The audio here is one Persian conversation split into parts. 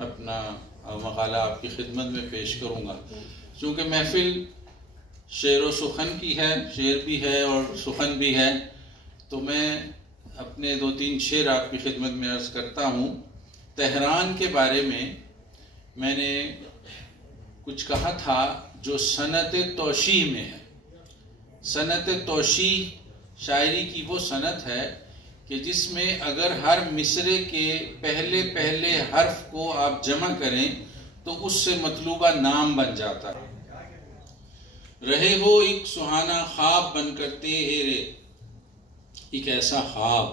اپنا مقالہ آپ کی خدمت میں پیش کروں گا. چونکہ محفل شعر و سخن کی ہے، شعر بھی ہے اور سخن بھی ہے، تو میں اپنے 2-3 شعر آپ کی خدمت میں عرض کرتا ہوں. تہران کے بارے میں نے کچھ کہا تھا جو صنعت توشیح میں ہے. صنعت توشیح شاعری کی وہ صنعت ہے کہ جس میں اگر ہر مصرے کے پہلے حرف کو آپ جمع کریں تو اس سے مطلوبہ نام بن جاتا ہے. رہے ہو ایک سہانا خواب بن کر تیرے، ایک ایسا خواب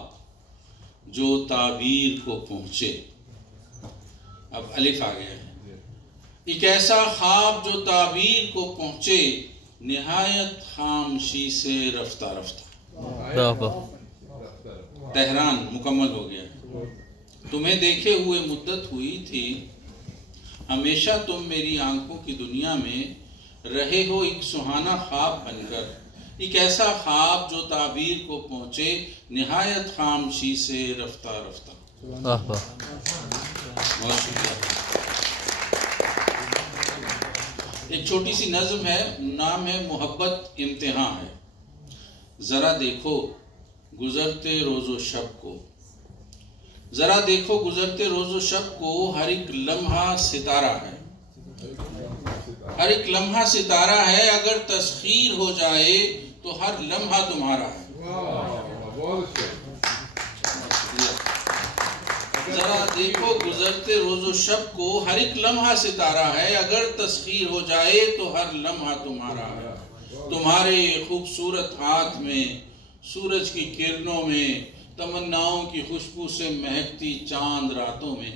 جو تعبیر کو پہنچے. اب الف آ گیا ہے. ایک ایسا خواب جو تعبیر کو پہنچے، نہایت خاموشی سے رفتہ رفتہ. تہران مکمل ہو گیا. تمہیں دیکھے ہوئے مدت ہوئی تھی، ہمیشہ تم میری آنکھوں کی دنیا میں رہے ہو ایک سہانا خواب بن کر، ایک ایسا خواب جو تعبیر کو پہنچے، نہایت خاموشی سے رفتہ رفتہ. بہت شکریہ. ایک چھوٹی سی نظم ہے، نام ہے محبت امتحان ہے. ذرا دیکھو گزرتے روز و شب کو، ذرا دیکھو گزرتے روز و شب کو، ہر ایک لمحہ ستارہ ہے. ہر ایک لمحہ ستارہ ہے، اگر تسخیر ہو جائے تو ہر لمحہ تمہارا ہے. ذرا دیکھو گزرتے روز و شب کو، ہر ایک لمحہ ستارہ ہے، اگر تسخیر ہو جائے تو ہر لمحہ تمہارا ہے. تمہارے خوبصورت ہاتھ میں، سورج کی کرنوں میں، تمناؤں کی خوشبو سے مہکتی چاند راتوں میں.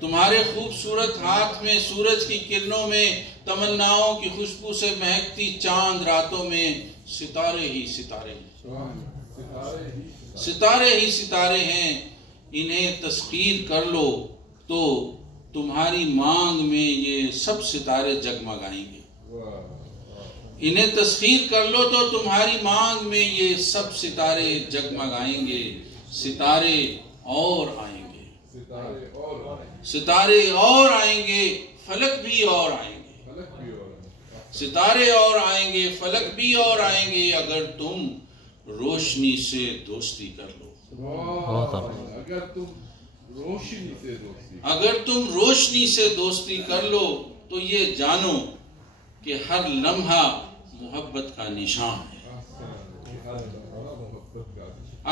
تمہارے خوبصورت ہاتھ میں، سورج کی کرنوں میں، تمناؤں کی خوشبو سے مہکتی چاند راتوں میں، ستارے ہی ستارے ہیں. ستارے ہی ستارے ہیں، انہیں تسخیر کر لو تو تمہاری مانگ میں یہ سب ستارے جگمگائیں گے. انہیں تسخیر کر لو تو تمہاری مانگ میں یہ سب ستارے جگمگائیں گے. ستارے اور آئیں گے، ستارے اور آئیں گے، فلک بھی اور آئیں گے. ستارے اور آئیں گے، فلک بھی اور آئیں گے، اگر تم روشنی سے دوستی کر لو. اگر تم روشنی سے دوستی کر لو تو یہ جانو کہ ہر لمحہ محبت کا نشان ہے.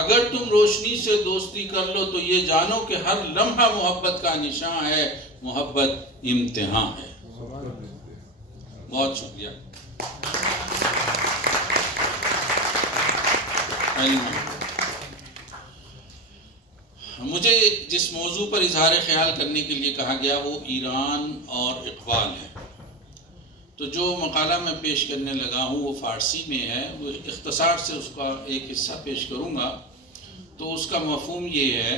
اگر تم روشنی سے دوستی کر لو تو یہ جانو کہ ہر لمحہ محبت کا نشان ہے. محبت امتحان ہے. بہت شکریہ. مجھے جس موضوع پر اظہار خیال کرنے کے لیے کہا گیا وہ ایران اور اقبال ہے. تو جو مقالہ میں پیش کرنے لگا ہوں وہ فارسی میں ہے. وہ اختصار سے اس کا ایک حصہ پیش کروں گا. تو اس کا مفہوم یہ ہے،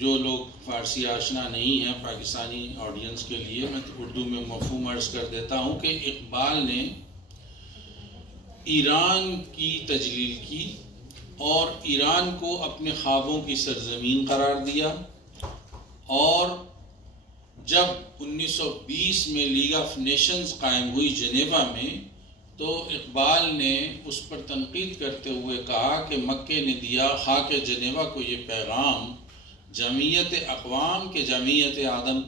جو لوگ فارسی آشنا نہیں ہیں پاکستانی آڈینس کے لیے میں اردو میں مفہوم عرض کر دیتا ہوں کہ اقبال نے ایران کی تجلیل کی اور ایران کو اپنے خوابوں کی سرزمین قرار دیا. اور جب 1920 میں لیگ آف نیشنز قائم ہوئی جنیوا میں، تو اقبال نے اس پر تنقید کرتے ہوئے کہا کہ مکے نے دیا خاک جنیوا کو یہ پیغام، جمعیت اقوام کے جمعیت آدم،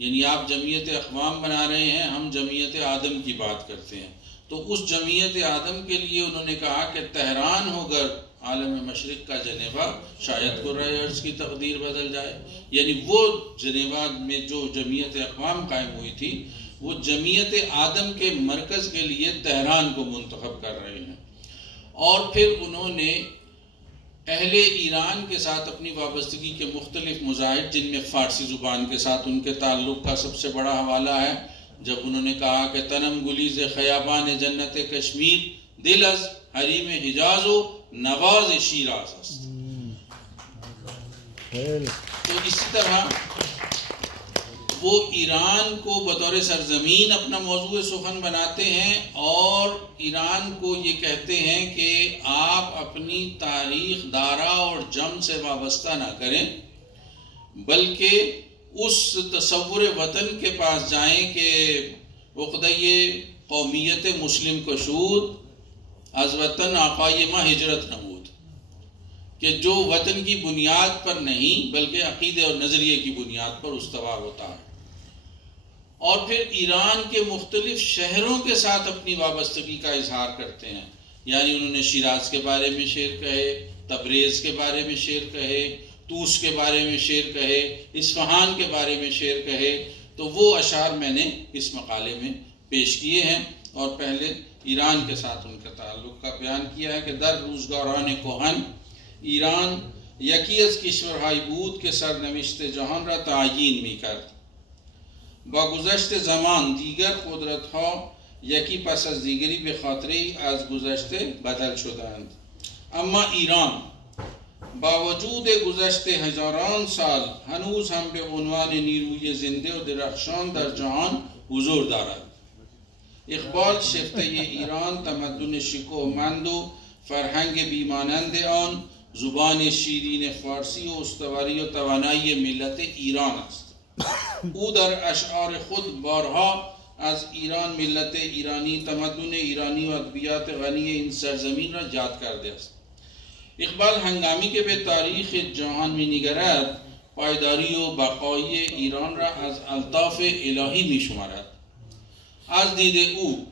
یعنی آپ جمعیت اقوام بنا رہے ہیں، ہم جمعیت آدم کی بات کرتے ہیں. تو اس جمعیت آدم کے لیے انہوں نے کہا کہ تہران ہو گر عالم مشرق کا جنیوا، شاید قرۂ ارض کی تقدیر بدل جائے. یعنی وہ جنیوا میں جو جمعیت اقوام قائم ہوئی تھی وہ جمعیت آدم کے مرکز کے لیے تہران کو منتخب کر رہے ہیں. اور پھر انہوں نے اہل ایران کے ساتھ اپنی وابستگی کے مختلف مظاہر، جن میں فارسی زبان کے ساتھ ان کے تعلق کا سب سے بڑا حوالہ ہے، جب انہوں نے کہا کہ تنم گلیز خیابان جنت کشمیر، دل از حریم حجاز و نواز شیراز است. تو اسی طرح وہ ایران کو بطور سرزمین اپنا موضوع سخن بناتے ہیں اور ایران کو یہ کہتے ہیں کہ آپ اپنی تاریخ دارا اور جم سے وابستہ نہ کریں، बल्कि उस तसव्वुर वतन के पास जाएं कि उक़्दे कौमियत मुस्लिम कशूद अज़ वतन आक़ायमा हिजरत नमूद, कि जो वतन की बुनियाद पर नहीं बल्कि अक़ीदे और नज़रिए की बुनियाद पर उस्तवार होता है। और फिर ईरान के मुख्तलिफ शहरों के साथ अपनी वाबस्तगी का इजहार करते हैं, यानी उन्होंने शिराज के बारे में शेर कहे, तबरेज़ के बारे में शेर कहे, तूस के बारे में शेर कहे, इस्फहान के बारे में शेर कहे। तो वो अशार मैंने इस मकाले में पेश किए हैं और पहले ईरान के साथ उनका ताल्लुक़ का बयान किया है कि दर रोज़गारान कोहन ईरान यकी अज़ किश्वरहाई बूद के सरनविश्त जहान रा तायीन मी करद, बा गुज़श्त ज़मान दीगर कुदरत हा यकी पस अज़ दीगरी बेखातरी आज गुज़श्ते बदल शुदांद। अम्मा ईरान बावजूद गुज़श्ते हज़ारान साल हनूज हम बे उन्वान नीरूए ज़िंदे और दरख्शान दर जहान हुज़ूर दारद। इक़बाल शिफ्ते ईरान तमद्दुन शिको मंदो फ़रहंग बीमानंद आन ज़ुबान शीरीन फ़ारसी और उस्तवारी और तवानाई मिलत ईरान است। او در اشعار خود بارها از ایران ملت ایرانی تمدن ایرانی و ادبیات غنی این سرزمین را یاد کرده است. اقبال هنگامی که به تاریخ جهان می‌نگرد پایداری و بقای ایران را از الطاف الهی می‌شمارد. از دید او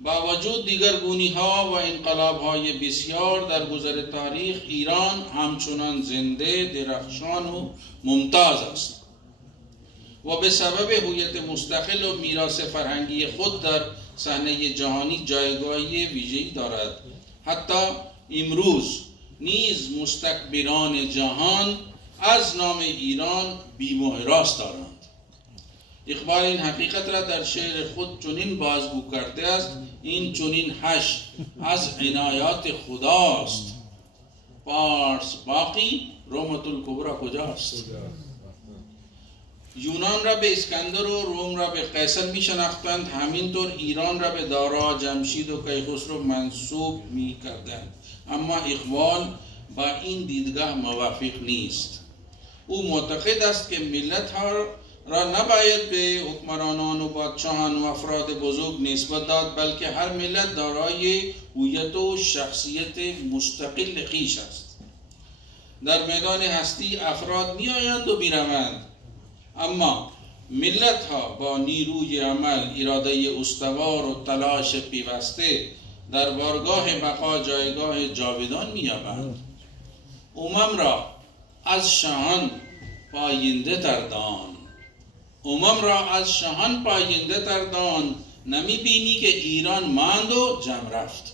با وجود دیگرگونی‌ها و انقلاب‌های بسیار در گذر تاریخ ایران همچنان زنده، درخشان و ممتاز است و به سبب هویت مستقل و میراث فرهنگی خود در صحنه جهانی جایگاهی ویژه‌ای دارد. حتی امروز نیز مستکبران جهان از نام ایران بی‌محراس دارند. اقبال این حقیقت را در شعر خود چنین بازگو کرده است: این چنین حشر از عنایات خداست، پارس باقی رومت الکبری کجاست. یونان را به اسکندر و روم را به قیصر می شناختند، همینطور ایران را به دارا، جمشید و کیخسرو منسوب می کردند. اما اقبال با این دیدگاه موافق نیست. او معتقد است که ملت ها را نباید به حکمرانان و بادشاهان و افراد بزرگ نسبت داد، بلکه هر ملت دارای هویت و شخصیت مستقل خویش است. در میدان هستی افراد می آیند و می روند، اما ملت ها با نیروی عمل، اراده استوار و تلاش پیوسته در بارگاه بقا جایگاه جاودان می یابند. امم را از شاهان پاینده تردان، امم را از شاهان پاینده تردان، نمی بینی که ایران ماند و جم رفت.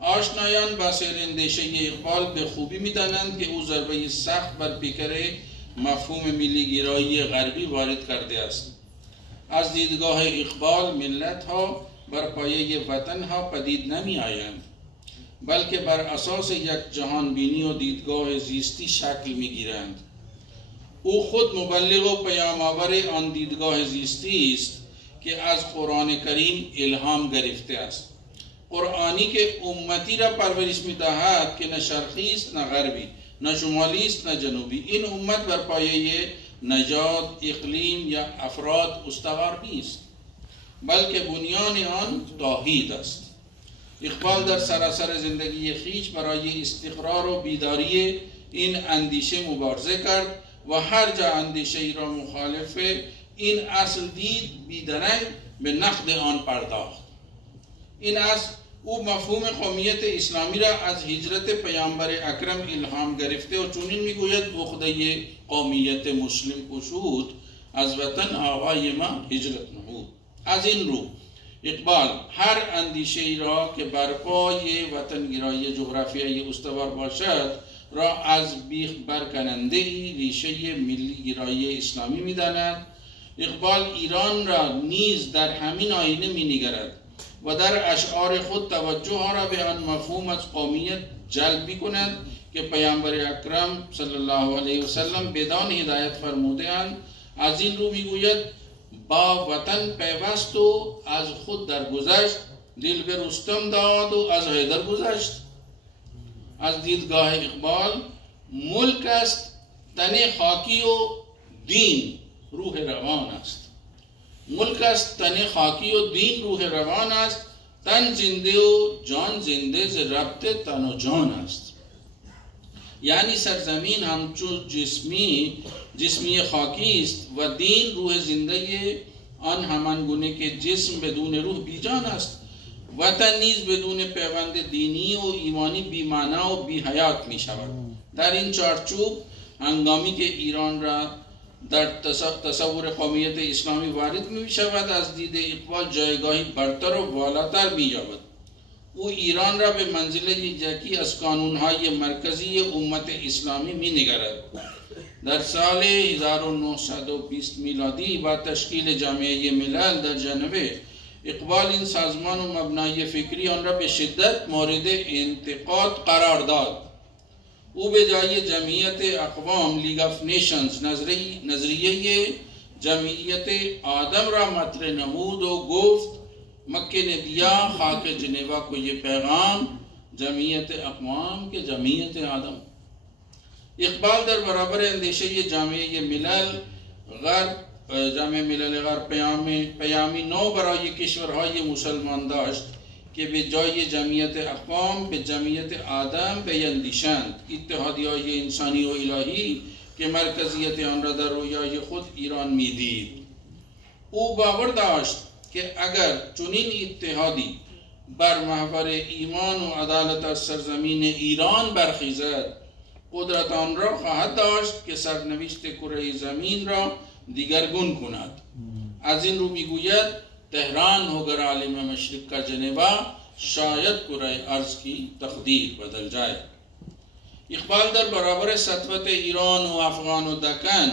آشنایان با سراندیشه اقبال به خوبی می دانند که او ضربه سخت بر پیکر مفهوم ملی گرایی غربی وارد کرده است. از دیدگاه اقبال ملت ها بر پایه وطن ها پدید نمی آیند، بلکه بر اساس یک جهان بینی و دیدگاه زیستی شکل می گیرند. او خود مبلغ و پیام آور آن دیدگاه زیستی است که از قرآن کریم الهام گرفته است. قرآنی که امتی را پرورش می دهد که نه شرقی است نه غربی، نه شمالی است نه جنوبی. این امت بر پایه نژاد، اقلیم یا افراد استوار نیست، بلکه بنیان آن توحید است. اقبال در سراسر زندگی خویش برای استقرار و بیداری این اندیشه مبارزه کرد و هر جا اندیشه ای را مخالف این اصل دید بیدرنگ به نقد آن پرداخت. این اصل او مفهوم قومیت اسلامی را از هجرت پیامبر اکرم الهام گرفته و چنین میگوید: عقده قومیت مسلم کشود از وطن آقای ما هجرت نمود. از این رو اقبال هر اندیشه ای را که بر پای وطن گرایی جغرافیایی استوار باشد را از بیخ برکننده ریشه ملی گرایی اسلامی می‌داند. اقبال ایران را نیز در همین آینه می‌نگرد و در اشعار خود توجه ها را به آن مفهوم از قومیت جلب می‌کند که پیامبر اکرم صلی الله علیه و سلم بدان هدایت فرموده‌اند. از این رو می‌گوید: با وطن پیوست و از خود درگذشت، دل به رستم داد و از حیدر گذشت. از دیدگاه اقبال ملک است تن خاکی و دین روح روان است. ملک است تن خاکی و دین روح روان است. تن زنده و جان زنده ز ربط تن و جان است. یعنی سرزمین همچون جسمی خاکی است و دین روح زنده آن همان گونه که جسم بدون روح بیجان است. وطن نیز بدون پیوند دینی و ایمانی بی معنا و بی حیات می شود. در این چارچوب هنگامی که ایران را در تصور قومیت اسلامی وارد می شود، از دید اقبال جایگاهی برتر و بالاتر می یابد. او ایران را به منزله یکی از کانونهای مرکزی امت اسلامی می نگرد. در سال 1920 میلادی با تشکیل جامعه ملل در ژنو، اقبال این سازمان و مبنای فکری آن را به شدت مورد انتقاد قرار داد. او به جای جمعیت اقوام لیگ آف نیشنز نظریه جمعیت آدم را مطرح نمود و گفت مکه نے دیا خاک جنیوا کو یہ پیغام جمعیت اقوام کے جمعیت آدم. اقبال در برابر اندیشه جامعه ملل غرب پیامی نو برای کشورهای مسلمان داشت که به جای جمعیت اقوام به جمعیت آدم بیندیشند، اتحادیه‌های انسانی و الهی که مرکزیت آن را در رویای خود ایران میدید. او باور داشت که اگر چنین اتحادی بر محور ایمان و عدالت از سرزمین ایران برخیزد، قدرت آن را خواهد داشت که سرنوشت کره زمین را دیگرگون کند. از این رو میگوید تهران होकर عالم مشرق का जनेवा शायद कुराए अर्ज की तकदीर बदल जाए. اقبال در برابر سطوت ایران و افغان و دکن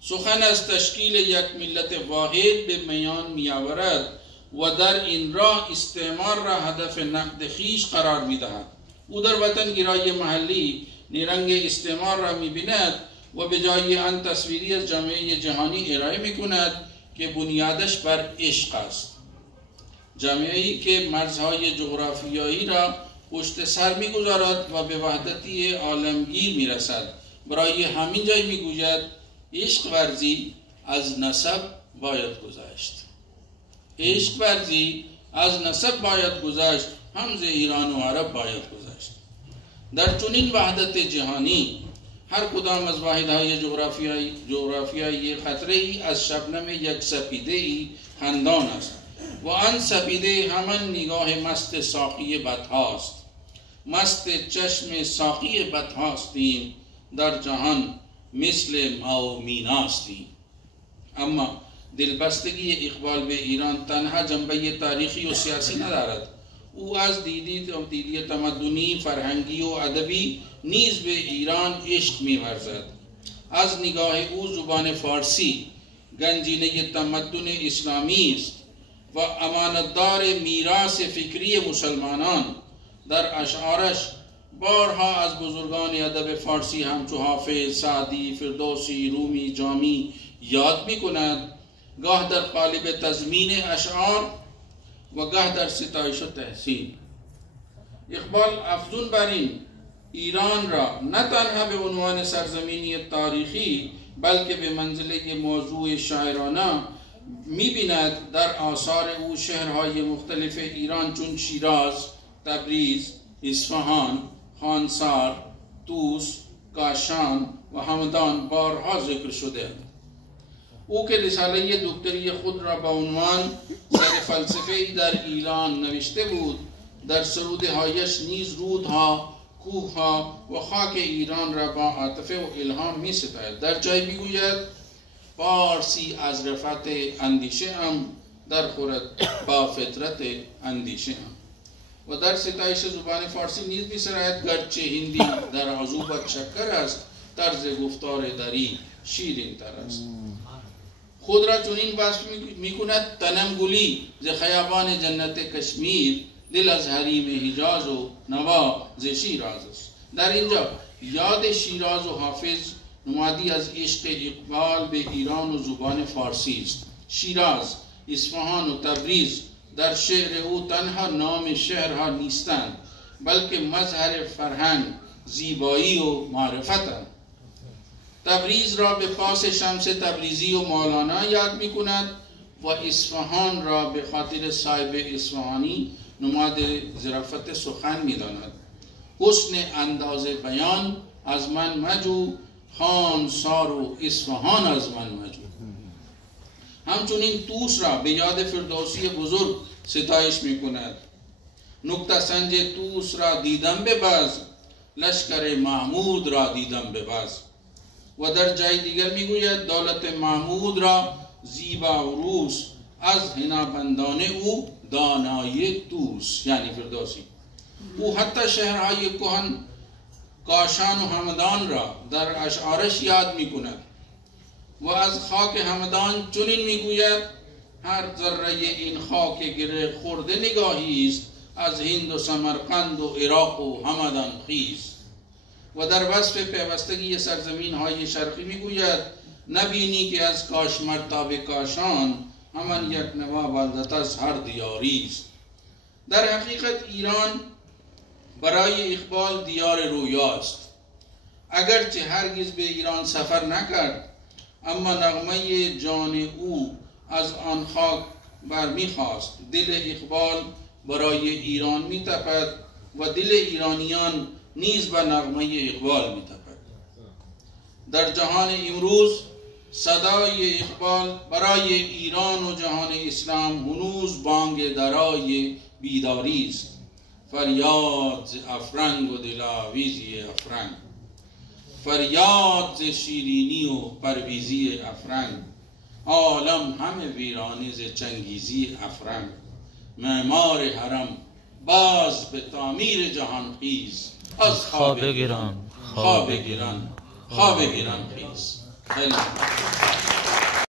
سخن از تشکیل یک ملت واحد به میان می آورد و در این راه استعمار را هدف نقد خیش قرار می دهد. او در وطن گرای محلی نیرنگ استعمار را می بیند و به جای آن تصویری از جامعه جهانی ارائه می کند که بنیادش بر عشق است. جامعه‌ای که مرزهای جغرافیایی را پشت سر می‌گذارد و به وحدتی عالمگیر می‌رسد. برای همین جای می‌گوید عشق ورزی از نسب باید گذشت. عشق ورزی از نسب باید گذشت، هم ز ایران و عرب باید گذشت. در چنین وحدت جهانی هر کدام از واحدهای جغرافیایی خطره‌ای از شبنم یک سپیده‌ای خندان است و آن سپیده همان نگاه مست ساقی بدهاست. مست چشم ساقی بدهاستیم، در جهان مثل ما و میناستیم. اما دلبستگی اقبال به ایران تنها جنبه تاریخی و سیاسی ندارد. او از دیدی تمدنی، فرهنگی و ادبی نیز به ایران عشق می‌ورزد. از نگاه او زبان فارسی گنجینه تمدن اسلامی است و امانتدار میراث فکری مسلمانان. در اشعارش بارها از بزرگان ادب فارسی همچو حافظ، سعدی، فردوسی، رومی، جامی یاد می‌کند، گاه در قالب تضمین اشعار و گاه در ستایش و تحسین. اقبال افزون بر این ایران را نه تنها به عنوان سرزمینی تاریخی بلکه به منزله موضوع شاعرانه می‌بیند. در آثار او شهرهای مختلف ایران چون شیراز، تبریز، اصفهان، خانسار، طوس، کاشان و همدان بارها ذکر شده. او که رساله دکتری خود را با عنوان سر فلسفه‌ای در ایران نوشته بود، در سرودهایش نیز رودها، کوهها و خاک ایران را با عاطفه و الهام می ستاید. در جای میگوید پارسی از رفعت اندیشه ام در خورد با فطرت اندیشه ام. و در ستایش زبان فارسی نیز می سراید گرچه هندی در عذوبت شکر است، طرز گفتار دری شیرین تر است. خود را چنین وصف می کند تنم گلی ز خیابان جنت کشمیر، دل از حریم حجاز و نوا ز شیراز است. در اینجا یاد شیراز و حافظ نمادی از عشق اقبال به ایران و زبان فارسی است. شیراز، اصفهان و تبریز در شعر او تنها نام شهرها نیستند بلکه مظهر فرهنگ، زیبایی و معرفتند. تبریز را به پاس شمس تبریزی و مولانا یاد می کند و اصفهان را به خاطر صاحب اصفهانی نماد ظرافت سخن می داند. حسن انداز بیان از من مجو، خان سار و اصفهان از من مجو. همچنین طوس را به یاد فردوسی بزرگ ستایش می کند. نکته سنج طوس را دیدم به باز، لشکر محمود را دیدم به باز. و در جای دیگر می گوید دولت محمود را زیبا و روس، از هنابندان او دانای طوس، یعنی فردوسی. او حتی شهرهای کهن کاشان و همدان را در اشعارش یاد می کند و از خاک همدان چنین می گوید هر ذره این خاک گره خورده نگاهی است، از هند و سمرقند و عراق و همدان خیز. و در وصف پیوستگی سرزمین های شرقی می گوید نبینی که از کاشمر تا به کاشان، همان یک نوا بلدت از هر دیاری است. در حقیقت ایران برای اقبال دیار رویاست. اگرچه هرگز به ایران سفر نکرد، اما نغمه جان او از آن خاک برمیخواست. دل اقبال برای ایران میتپد و دل ایرانیان نیز به نغمه اقبال میتپد. در جهان امروز صدای اقبال برای ایران و جهان اسلام هنوز بانگ درای بیداری است. فریاد ز افرنگ و دلاویزی افرنگ، فریاد ز شیرینی و پرویزی افرنگ. عالم همه ویرانی ز چنگیزی افرنگ. معمار حرم باز به تعمیر جهان خیز، از خواب گیران خواب گیران خواب گیران خیز.